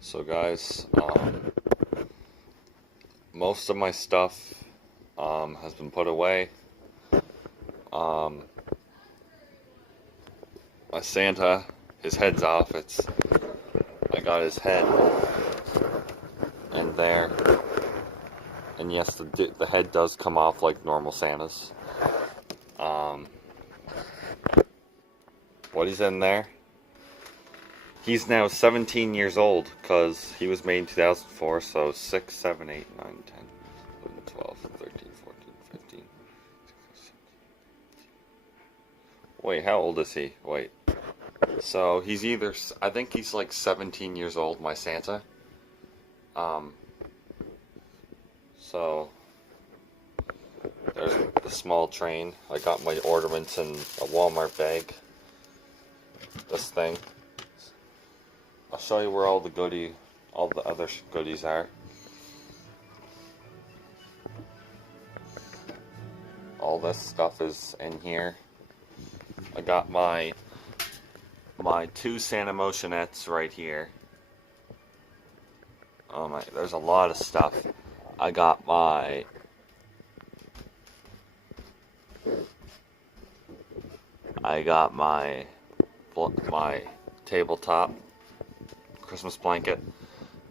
So guys, most of my stuff has been put away. Um, my Santa, his head's off. I got his head in there, and yes, the head does come off like normal Santas. Um, what is in there? He's now 17 years old because he was made in 2004, so 6, 7, 8, 9, 10, 11, 12, 13, 14, 15. Wait, how old is he? Wait. So he's either, I think he's like 17 years old, my Santa. Um, so there's the small train. I got my ornaments in a Walmart bag. This thing. I'll show you where all the other goodies are. All this stuff is in here. I got my two Santa Motionettes right here. Oh my, there's a lot of stuff. I got my tabletop Christmas blanket,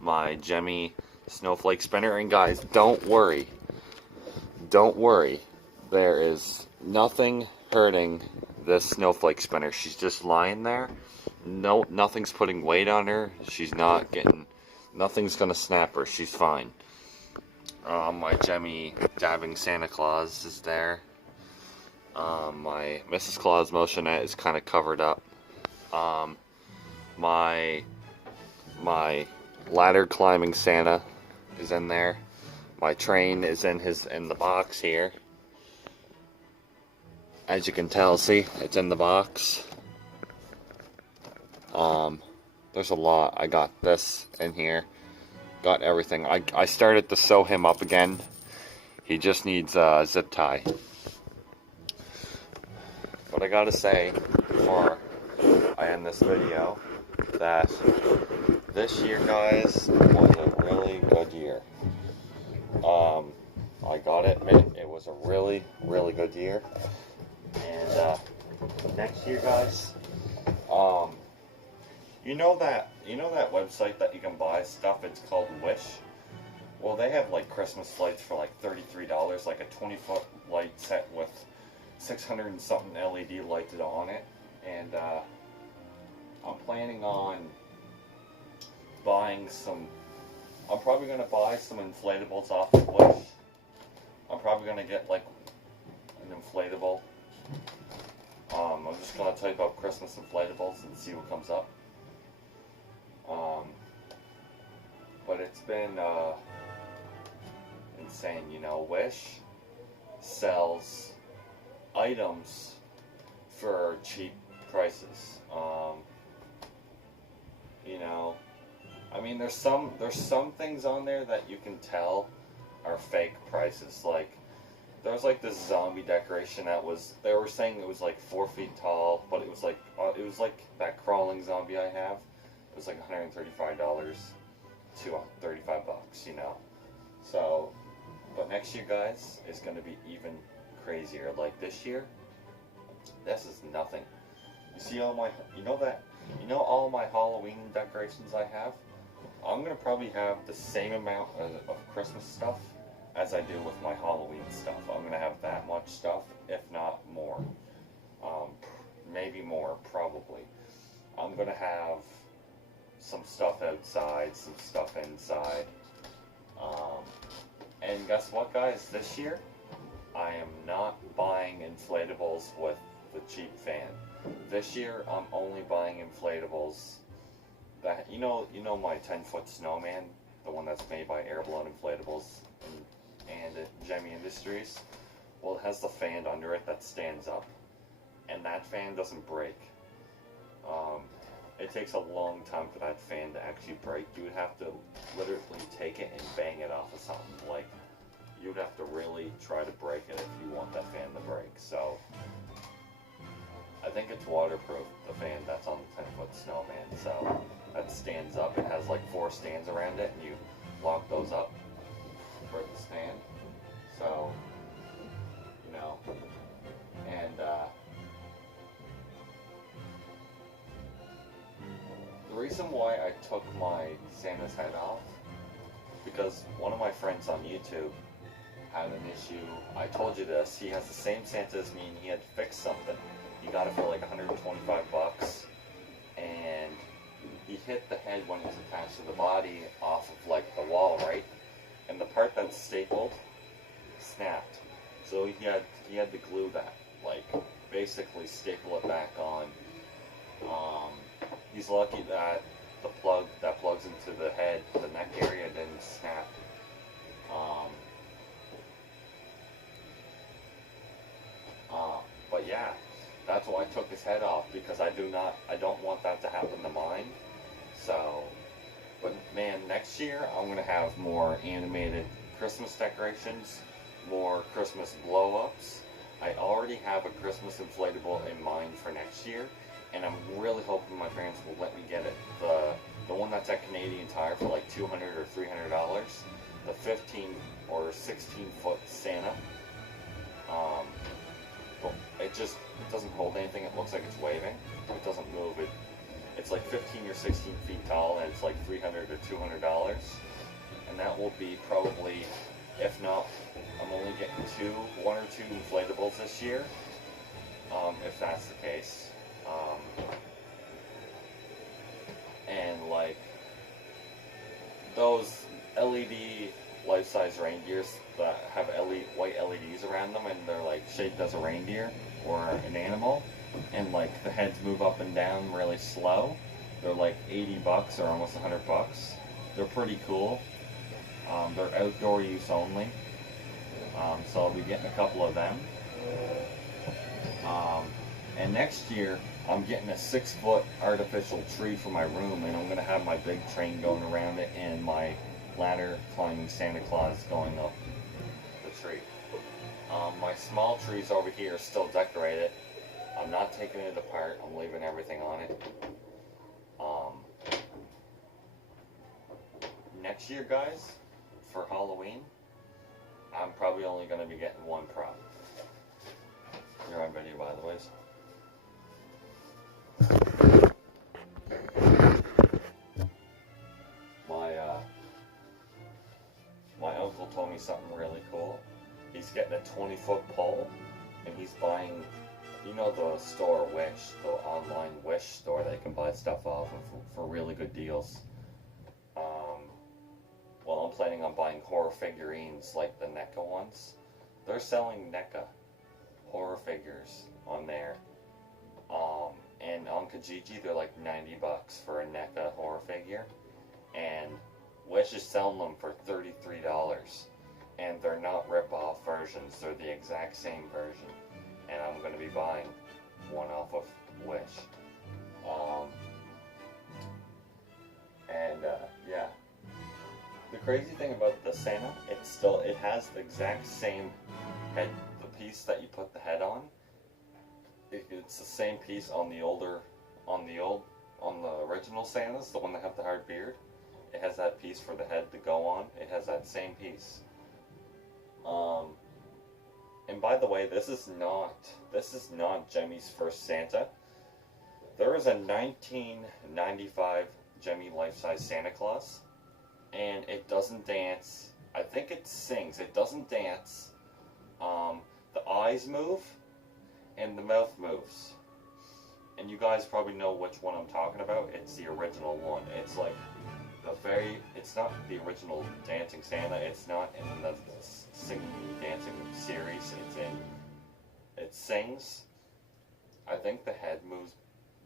my Gemmy snowflake spinner, and guys, don't worry, there is nothing hurting this snowflake spinner. She's just lying there. No, nothing's putting weight on her. Nothing's gonna snap her. She's fine. My Gemmy dabbing Santa Claus is there. My Mrs. Claus Motionette is kind of covered up. My ladder climbing Santa is in there. My train is in the box here. As you can tell, see, it's in the box. There's a lot. I got this in here. Got everything. I started to sew him up again. He just needs a zip tie. But I gotta say, before I end this video, that this year, guys, was a really good year. I gotta admit, it was a really, really good year. And next year, guys, you know that website that you can buy stuff? It's called Wish. Well, they have like Christmas lights for like $33, like a 20-foot light set with 600 and something LED lighted on it. And I'm planning on buying some. I'm probably gonna buy some inflatables off of Wish. I'm probably gonna get like an inflatable. I'm just gonna type up Christmas inflatables and see what comes up. But it's been insane, you know. Wish sells items for cheap prices. You know, I mean, there's some things on there that you can tell are fake prices. Like, there's like this zombie decoration they were saying it was like 4 feet tall, but it was like that crawling zombie I have. It was like $135 to $35, you know. So, but next year, guys, is going to be even crazier. Like this year, this is nothing. You see all my Halloween decorations I have? I'm going to probably have the same amount of Christmas stuff as I do with my Halloween stuff. I'm going to have that much stuff, if not more. Maybe more, probably. I'm going to have some stuff outside, some stuff inside. And guess what, guys? This year, I am not buying inflatables with the cheap fan. This year, I'm only buying inflatables that, you know my 10-foot snowman, the one that's made by Airblown Inflatables and Gemmy Industries. Well, it has the fan under it that stands up, and that fan doesn't break. It takes a long time for that fan to actually break. You would have to literally take it and bang it off of something. Like, you would have to really try to break it if you want that fan to break. So, I think it's waterproof, the fan that's on the 10-foot snowman. So, that stands up. It has like 4 stands around it, and you lock those up for the stand. So, you know, and the reason why I took my Santa's head off, because one of my friends on YouTube had an issue. I told you this. He has the same Santa as me, and he had to fix something. He got it for like 125 bucks, and he hit the head when it was attached to the body off of like the wall, right? And the part that's stapled snapped. So he had to glue that, like basically staple it back on. He's lucky that the plug that plugs into the head, the neck area, didn't snap. But yeah, that's why I took his head off, because I don't want that to happen to mine. So, but man, next year I'm gonna have more animated Christmas decorations, more Christmas blow-ups. I already have a Christmas inflatable in mind for next year, and I'm really hoping my parents will let me get it. The one that's at Canadian Tire for like $200 or $300. The 15 or 16 foot Santa. But it doesn't hold anything. It looks like it's waving. It doesn't move. It's like 15 or 16 feet tall, and it's like $300 or $200. And that will be probably, if not, I'm only getting one or two inflatables this year, if that's the case. And like those LED life-size reindeers that have white LEDs around them, and they're like shaped as a reindeer or an animal, and like the heads move up and down really slow. They're like 80 bucks or almost 100 bucks. They're pretty cool. They're outdoor use only. So I'll be getting a couple of them. And next year, I'm getting a 6-foot artificial tree for my room, and I'm going to have my big train going around it and my ladder climbing Santa Claus going up the tree. My small trees over here are still decorated. I'm not taking it apart. I'm leaving everything on it. Next year, guys, for Halloween, I'm probably only going to be getting one prop. You're on video, by the way. My uncle told me something really cool. He's getting a 20-foot pole, and he's buying, you know, the store Wish, the online Wish store that you can buy stuff off of for really good deals. Well, I'm planning on buying horror figurines like the NECA ones. They're selling NECA horror figures on there. And on Kijiji, they're like 90 bucks for a NECA horror figure. And Wish is selling them for $33. And they're not rip-off versions, they're the exact same version. And I'm going to be buying one off of Wish. Yeah. The crazy thing about the Santa, it has the exact same head, the piece that you put the head on. It's the same piece on the original Santas, the one that have the hard beard. It has that piece for the head to go on. It has that same piece. And by the way, this is not Jemmy's first Santa. There was a 1995 Jemmy life-size Santa Claus, and it doesn't dance. I think it sings. It doesn't dance. The eyes move, and the mouth moves. And you guys probably know which one I'm talking about. It's the original one. It's like it's not the original Dancing Santa. It's not in the singing dancing series. It sings. I think the head moves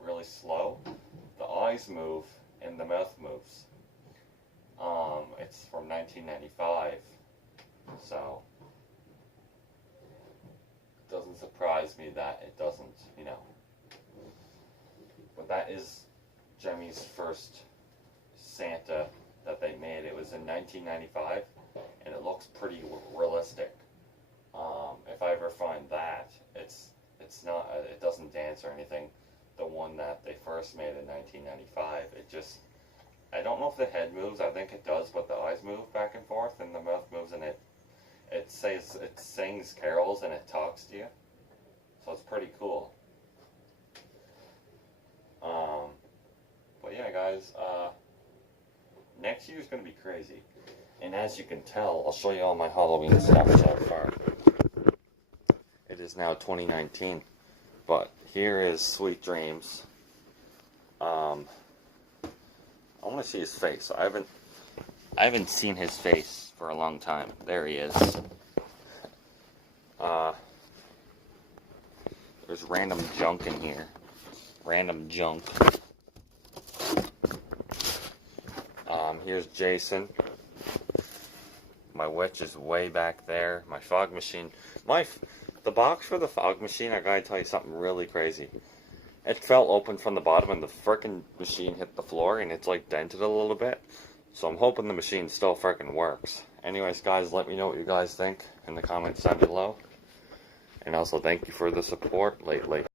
really slow. The eyes move and the mouth moves. It's from 1995. So it doesn't surprise me that it doesn't, you know. But that is Jemmy's first Santa that they made. It was in 1995, and it looks pretty realistic. If I ever find that, it's not, it doesn't dance or anything. The one that they first made in 1995, I don't know if the head moves. I think it does, but the eyes move back and forth, and the mouth moves, and it sings carols and it talks to you. So it's pretty cool. But yeah, guys, next year's gonna be crazy. And as you can tell, I'll show you all my Halloween stuff so far. It is now 2019, but here is Sweet Dreams. I want to see his face. I haven't seen his face for a long time. There he is. There's random junk in here. Random junk. Here's Jason. My witch is way back there. My fog machine. The box for the fog machine, I gotta tell you something really crazy. It fell open from the bottom and the frickin' machine hit the floor and it's like dented a little bit. So I'm hoping the machine still frickin' works. Anyways, guys, let me know what you guys think in the comments down below. And also thank you for the support lately.